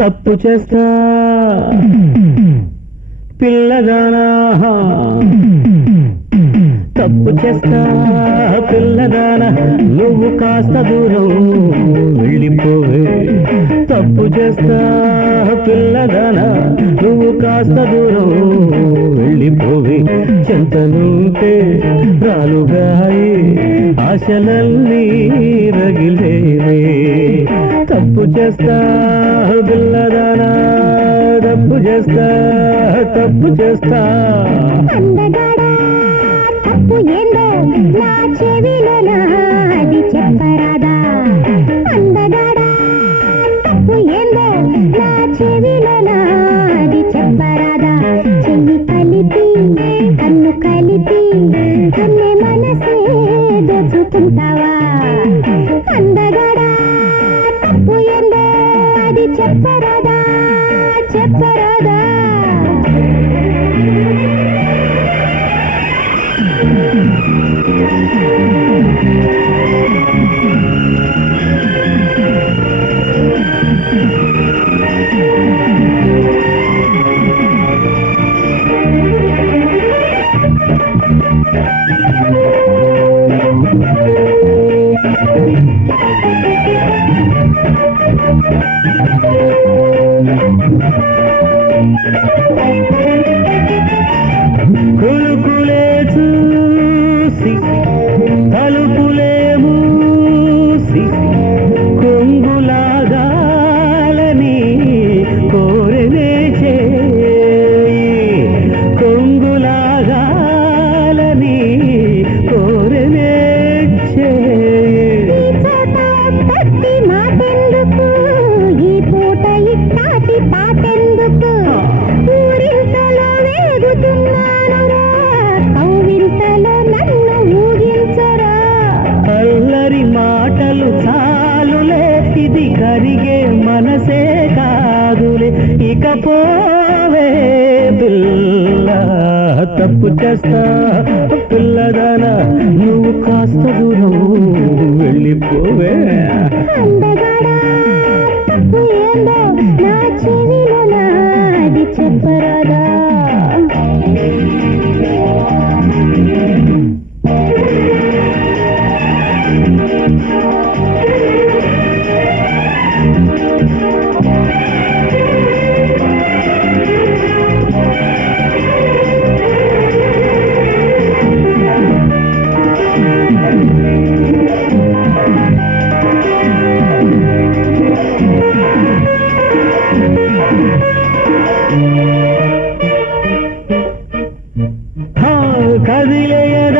తప్పు చేస్తా. పిల్లదానా. తప్పు చేస్తా పిల్లదానా. నువ్వు కాస్త దూరం వెళ్ళిపోవే. తప్పు చేస్తా పిల్లదానా. నువ్వు కాస్త దూరం వెళ్ళిపోవే. చింతనుంటే రాలుగాయి ఆశలన్నీ రగిలేవే. తప్పు చేస్తా బిల్లదానా తప్పు చేస్తా తప్పు చేస్తా. తప్పు ఏ కులుకులే పాటెందుకు ఊరింతలో వేగుతున్నానురా కౌవింతలో నన్ను ఊగించరా అల్లరి మాటలు చాలులే ఇది కరిగే మనసే కాదులే. ఇక పోవే పిల్ల తప్పు చేస్తా. పిల్లదానా నువ్వు కాస్త దూరం వెళ్ళిపోవే. கதிலையர்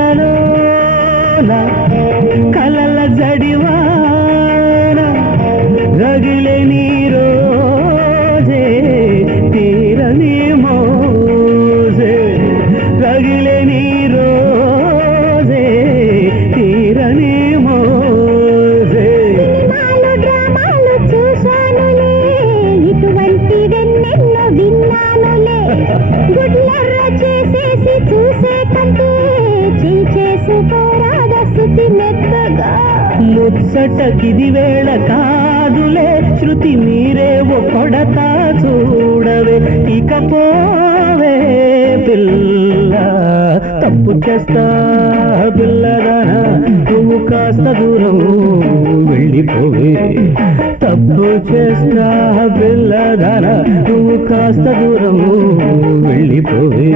గుడ్లెర్ర చేసేసి చూసే కంటే చేయి చేసుకోరాద శృతి మెత్తగా ముచ్చటకిది వేళ కాదులే శృతి మీరే కొడతా చూడవే ఇక పోవే పిల్ల తప్పు చేస్తా. కాస్త దూరం వెళ్ళిపోవే. తప్పు చేస్తా పిల్లదానా నువ్వు కాస్త దూరం వెళ్ళిపోవే.